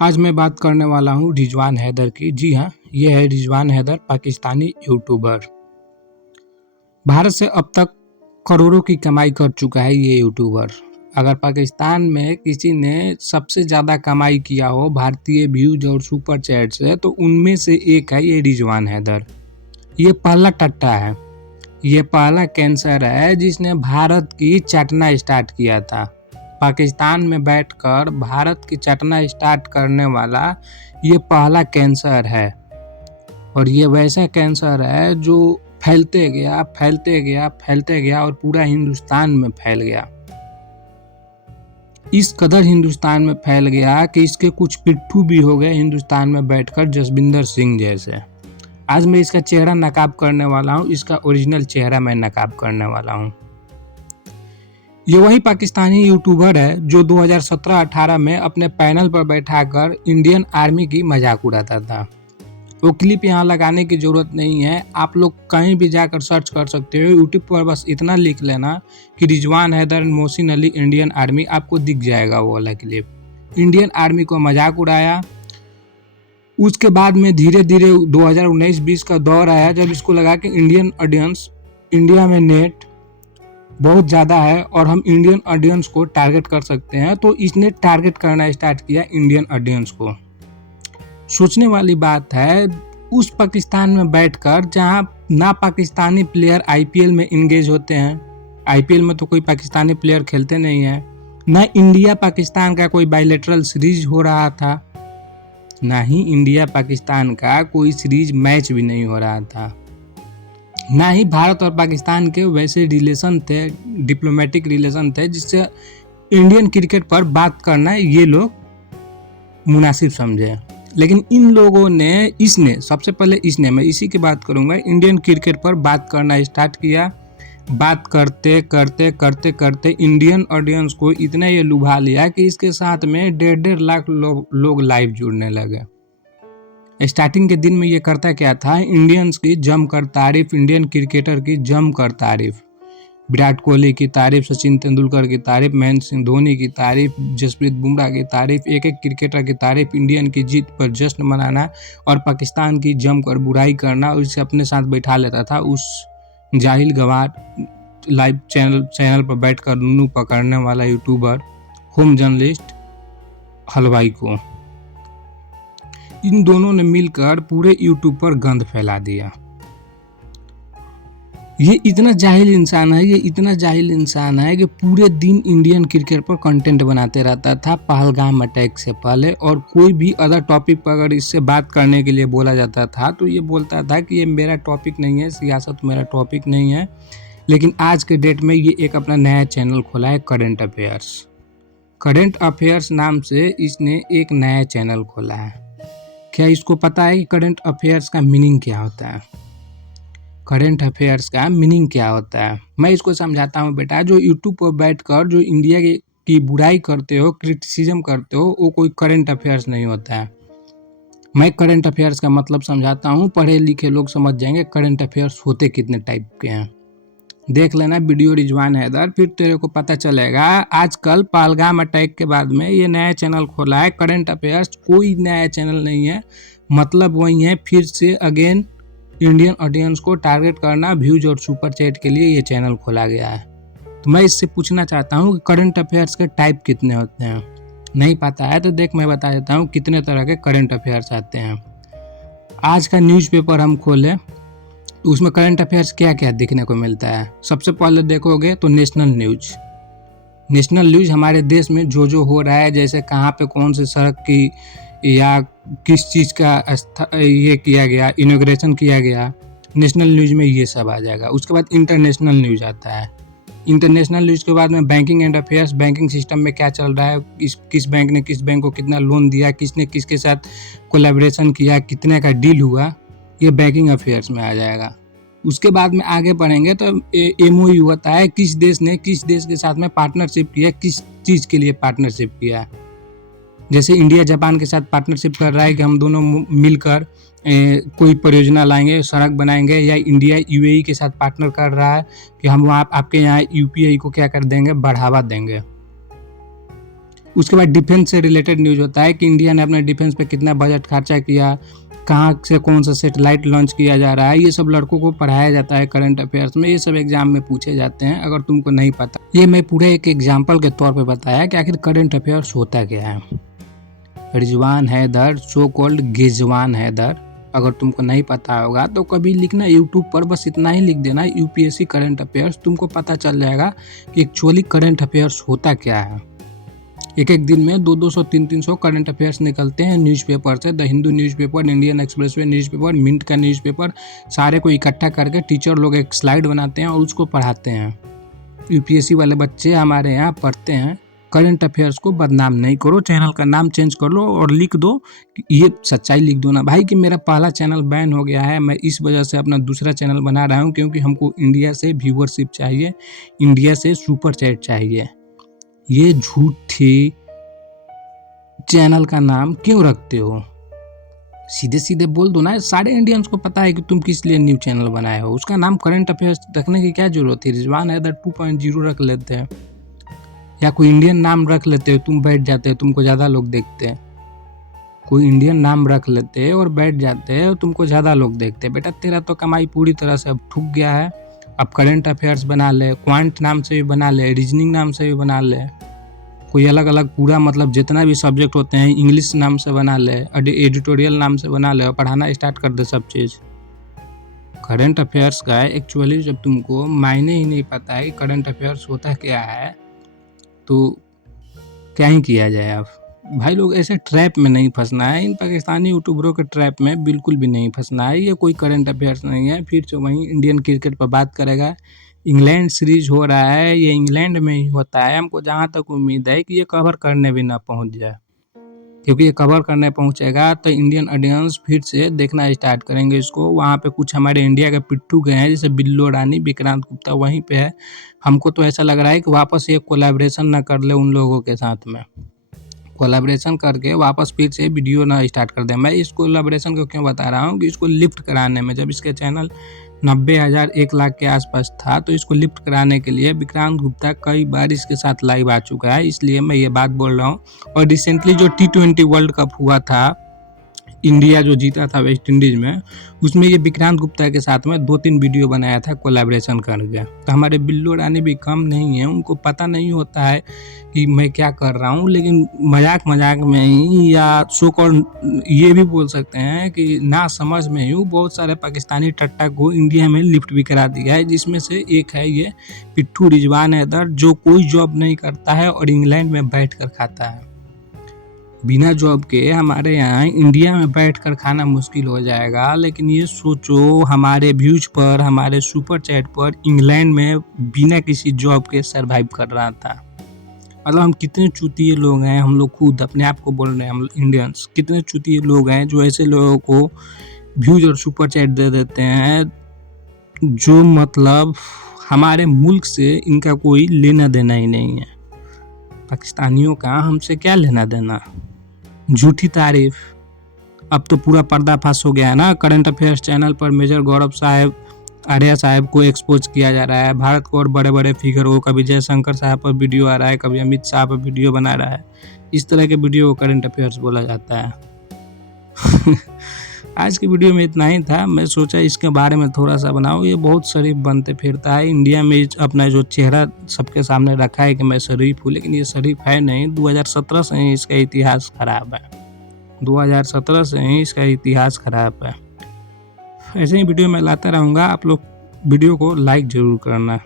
आज मैं बात करने वाला हूँ रिजवान हैदर की। जी हाँ, ये है रिजवान हैदर, पाकिस्तानी यूट्यूबर। भारत से अब तक करोड़ों की कमाई कर चुका है ये यूट्यूबर। अगर पाकिस्तान में किसी ने सबसे ज़्यादा कमाई किया हो भारतीय व्यूज और सुपर चैट से, तो उनमें से एक है ये रिजवान हैदर। ये पहला टट्टा है, ये पहला कैंसर है जिसने भारत की चाटना स्टार्ट किया था। पाकिस्तान में बैठकर भारत की चाटना स्टार्ट करने वाला ये पहला कैंसर है। और ये वैसा कैंसर है जो फैलते गया फैलते गया फैलते गया और पूरा हिंदुस्तान में फैल गया। इस कदर हिंदुस्तान में फैल गया कि इसके कुछ पिट्ठू भी हो गए हिंदुस्तान में बैठकर, जसविंदर सिंह जैसे। आज मैं इसका चेहरा नकाब करने वाला हूँ, इसका ओरिजिनल चेहरा मैं नकाब करने वाला हूँ। ये वही पाकिस्तानी यूट्यूबर है जो 2017-18 में अपने पैनल पर बैठाकर इंडियन आर्मी की मजाक उड़ाता था। वो क्लिप यहाँ लगाने की ज़रूरत नहीं है, आप लोग कहीं भी जाकर सर्च कर सकते हो। यूट्यूब पर बस इतना लिख लेना कि रिजवान हैदर मोहसिन अली इंडियन आर्मी, आपको दिख जाएगा वो वाला क्लिप। इंडियन आर्मी को मजाक उड़ाया। उसके बाद में धीरे धीरे 2019-20 का दौर आया जब इसको लगा कि इंडियन ऑडियंस, इंडिया में नेट बहुत ज़्यादा है और हम इंडियन ऑडियंस को टारगेट कर सकते हैं, तो इसने टारगेट करना स्टार्ट किया इंडियन ऑडियंस को। सोचने वाली बात है, उस पाकिस्तान में बैठकर जहां ना पाकिस्तानी प्लेयर आईपीएल में इंगेज होते हैं, आईपीएल में तो कोई पाकिस्तानी प्लेयर खेलते नहीं है, ना इंडिया पाकिस्तान का कोई बायलैटरल सीरीज हो रहा था, ना ही इंडिया पाकिस्तान का कोई सीरीज मैच भी नहीं हो रहा था, ना ही भारत और पाकिस्तान के वैसे रिलेशन थे, डिप्लोमेटिक रिलेशन थे जिससे इंडियन क्रिकेट पर बात करना ये लोग मुनासिब समझे। लेकिन इन लोगों ने, सबसे पहले मैं इसी की बात करूंगा, इंडियन क्रिकेट पर बात करना स्टार्ट किया। बात करते करते करते करते इंडियन ऑडियंस को इतना ये लुभा लिया कि इसके साथ में 1.5 लाख लोग लाइव जुड़ने लगे। स्टार्टिंग के दिन में ये करता क्या था, इंडियंस की जमकर तारीफ, इंडियन क्रिकेटर की जमकर तारीफ, विराट कोहली की तारीफ, सचिन तेंदुलकर की तारीफ, महेंद्र सिंह धोनी की तारीफ, जसप्रीत बुमराह की तारीफ, एक एक क्रिकेटर की तारीफ, इंडियन की जीत पर जश्न मनाना और पाकिस्तान की जमकर बुराई करना। और इसे अपने साथ बैठा लेता था उस जाहिल गवार लाइव चैनल पर बैठकर नूनू पकड़ने वाला यूट्यूबर, होम जर्नलिस्ट हलवाई को। इन दोनों ने मिलकर पूरे यूट्यूब पर गंद फैला दिया। ये इतना जाहिल इंसान है कि पूरे दिन इंडियन क्रिकेट पर कंटेंट बनाते रहता था पहलगाम अटैक से पहले। और कोई भी अदर टॉपिक पर अगर इससे बात करने के लिए बोला जाता था तो ये बोलता था कि ये मेरा टॉपिक नहीं है, सियासत मेरा टॉपिक नहीं है। लेकिन आज के डेट में ये एक अपना नया चैनल खोला है, करंट अफेयर्स नाम से इसने एक नया चैनल खोला है। क्या इसको पता है कि करंट अफेयर्स का मीनिंग क्या होता है? करंट अफेयर्स का मीनिंग क्या होता है मैं इसको समझाता हूँ बेटा। जो यूट्यूब पर बैठकर जो इंडिया की बुराई करते हो, क्रिटिसिज्म करते हो, वो कोई करंट अफेयर्स नहीं होता है। मैं करंट अफेयर्स का मतलब समझाता हूँ, पढ़े लिखे लोग समझ जाएंगे करंट अफेयर्स होते कितने टाइप के हैं। देख लेना वीडियो रिजवान हैदर, फिर तेरे को पता चलेगा। आजकल पहलगाम अटैक के बाद में ये नया चैनल खोला है करंट अफेयर्स। कोई नया चैनल नहीं है, मतलब वही है, फिर से अगेन इंडियन ऑडियंस को टारगेट करना, व्यूज और सुपर चैट के लिए ये चैनल खोला गया है। तो मैं इससे पूछना चाहता हूँ कि करंट अफेयर्स के टाइप कितने होते हैं? नहीं पता है तो देख, मैं बता देता हूँ कितने तरह के करंट अफेयर्स आते हैं। आज का न्यूज़पेपर हम खोले तो उसमें करंट अफेयर्स क्या क्या देखने को मिलता है। सबसे पहले देखोगे तो नेशनल न्यूज़ हमारे देश में जो हो रहा है, जैसे कहाँ पे कौन सी सड़क की या किस चीज़ का ये किया गया, इनॉग्रेशन किया गया, नेशनल न्यूज़ में ये सब आ जाएगा। उसके बाद इंटरनेशनल न्यूज़ आता है। इंटरनेशनल न्यूज़ के बाद में banking and affairs, banking system में क्या चल रहा है, किस बैंक ने किस बैंक को कितना लोन दिया, किसने किसके साथ कोलैबोरेशन किया, कितने का डील हुआ, ये बैंकिंग अफेयर्स में आ जाएगा। उसके बाद में आगे बढ़ेंगे तो MOU होता है, किस देश ने किस देश के साथ में पार्टनरशिप किया, किस चीज़ के लिए पार्टनरशिप किया। जैसे इंडिया जापान के साथ पार्टनरशिप कर रहा है कि हम दोनों मिलकर कोई परियोजना लाएंगे, सड़क बनाएंगे, या इंडिया UAE के साथ पार्टनर कर रहा है कि हम वहाँ आपके यहाँ UPI को क्या कर देंगे, बढ़ावा देंगे। उसके बाद डिफेंस से रिलेटेड न्यूज़ होता है कि इंडिया ने अपने डिफेंस पे कितना बजट खर्चा किया, कहाँ से कौन सा सैटेलाइट लॉन्च किया जा रहा है, ये सब लड़कों को पढ़ाया जाता है करंट अफेयर्स में। ये सब एग्जाम में पूछे जाते हैं अगर तुमको नहीं पता। ये मैं पूरे एक एग्जाम्पल के तौर पे बताया कि आखिर करंट अफेयर्स होता क्या है। रिजवान हैदर, सो कॉल्ड गिजवान हैदर, अगर तुमको नहीं पता होगा तो कभी लिखना यूट्यूब पर, बस इतना ही लिख देना यूपीएससी करंट अफेयर्स, तुमको पता चल जाएगा कि एक्चुअली करंट अफेयर्स होता क्या है। एक एक दिन में 200 300 करंट अफेयर्स निकलते हैं न्यूज़पेपर से। The Hindu newspaper, Indian expressway newspaper, Mint का न्यूज़पेपर, सारे को इकट्ठा करके टीचर लोग एक स्लाइड बनाते हैं और उसको पढ़ाते हैं। यूपीएससी वाले बच्चे हमारे यहाँ पढ़ते हैं। करंट अफेयर्स को बदनाम नहीं करो, चैनल का नाम चेंज कर लो और लिख दो, ये सच्चाई लिख दो ना भाई कि मेरा पहला चैनल बैन हो गया है, मैं इस वजह से अपना दूसरा चैनल बना रहा हूँ क्योंकि हमको इंडिया से व्यूअरशिप चाहिए, इंडिया से सुपर चैट चाहिए। ये झूठी चैनल का नाम क्यों रखते हो? सीधे सीधे बोल दो ना, सारे इंडियंस को पता है कि तुम किस लिए न्यू चैनल बनाए हो। उसका नाम करंट अफेयर्स रखने की क्या जरूरत है? रिजवान हैदर 2.0 रख लेते हैं या कोई इंडियन नाम रख लेते हो, तुम बैठ जाते हो, तुमको ज़्यादा लोग देखते हैं। कोई इंडियन नाम रख लेते हैं और बैठ जाते हैं और तुमको ज़्यादा लोग देखते हैं। बेटा तेरा तो कमाई पूरी तरह से अब ठुक गया है। अब करंट अफेयर्स बना ले, क्वांट नाम से भी बना ले, रीजनिंग नाम से भी बना ले, कोई अलग अलग पूरा मतलब जितना भी सब्जेक्ट होते हैं इंग्लिश नाम से बना ले, एडिटोरियल नाम से बना ले और पढ़ाना स्टार्ट कर दे सब चीज़। करंट अफेयर्स का एक्चुअली जब तुमको मायने ही नहीं पता है कि करंट अफेयर्स होता क्या है तो क्या ही किया जाए। अब भाई लोग ऐसे ट्रैप में नहीं फंसना है, इन पाकिस्तानी यूट्यूबरों के ट्रैप में बिल्कुल भी नहीं फंसना है। ये कोई करंट अफेयर्स नहीं है। फिर से वहीं इंडियन क्रिकेट पर बात करेगा। इंग्लैंड सीरीज हो रहा है, ये इंग्लैंड में ही होता है। हमको जहाँ तक उम्मीद है कि ये कवर करने भी ना पहुँच जाए, क्योंकि ये कवर करने पहुँचेगा तो इंडियन ऑडियंस फिर से देखना स्टार्ट करेंगे इसको। वहाँ पे कुछ हमारे इंडिया के पिट्ठू गए हैं जैसे बिल्लो रानी, विक्रांत गुप्ता वहीं पे है। हमको तो ऐसा लग रहा है कि वापस ये कोलैबोरेशन ना कर ले उन लोगों के साथ में, कोलैबोरेशन करके वापस फिर से वीडियो ना स्टार्ट कर दें। मैं इस कोलैबोरेशन को क्यों बता रहा हूँ कि इसको लिफ्ट कराने में, जब इसके चैनल 90,000 1 लाख के आसपास था तो इसको लिफ्ट कराने के लिए विक्रांत गुप्ता कई बार इसके साथ लाइव आ चुका है, इसलिए मैं ये बात बोल रहा हूँ। और रिसेंटली जो T20 वर्ल्ड कप हुआ था, इंडिया जो जीता था वेस्ट इंडीज में, उसमें ये विक्रांत गुप्ता के साथ में 2-3 वीडियो बनाया था कोलैबोरेशन करके। तो हमारे बिल्लो रानी भी कम नहीं है, उनको पता नहीं होता है कि मैं क्या कर रहा हूँ, लेकिन मजाक मजाक में ही या सो कॉल्ड ये भी बोल सकते हैं कि ना समझ में ही बहुत सारे पाकिस्तानी टट्टा को इंडिया में लिफ्ट भी करा दिया है, जिसमें से एक है ये पिट्ठू रिजवान हैदर, जो कोई जॉब नहीं करता है और इंग्लैंड में बैठ कर खाता है। बिना जॉब के हमारे यहाँ इंडिया में बैठकर खाना मुश्किल हो जाएगा, लेकिन ये सोचो हमारे व्यूज पर, हमारे सुपर चैट पर इंग्लैंड में बिना किसी जॉब के सरवाइव कर रहा था। मतलब हम कितने चूतिए लोग हैं, हम लोग खुद अपने आप को बोल रहे हैं, हम इंडियंस कितने चूतिए लोग हैं जो ऐसे लोगों को व्यूज और सुपर चैट दे देते हैं, जो मतलब हमारे मुल्क से इनका कोई लेना देना ही नहीं है। पाकिस्तानियों का हमसे क्या लेना देना। झूठी तारीफ। अब तो पूरा पर्दाफाश हो गया है ना। करंट अफेयर्स चैनल पर मेजर गौरव साहब, आर्या साहब को एक्सपोज किया जा रहा है, भारत को और बड़े बड़े फिगर हो, कभी जयशंकर साहब पर वीडियो आ रहा है, कभी अमित शाह पर वीडियो बना रहा है। इस तरह के वीडियो को करंट अफेयर्स बोला जाता है। आज की वीडियो में इतना ही था। मैं सोचा इसके बारे में थोड़ा सा बनाऊँ। ये बहुत शरीफ बनते फिरता है, इंडिया में अपना जो चेहरा सबके सामने रखा है कि मैं शरीफ हूँ, लेकिन ये शरीफ है नहीं। 2017 से ही इसका इतिहास खराब है, 2017 से ही इसका इतिहास खराब है। ऐसे ही वीडियो मैं लाता रहूँगा, आप लोग वीडियो को लाइक ज़रूर करना।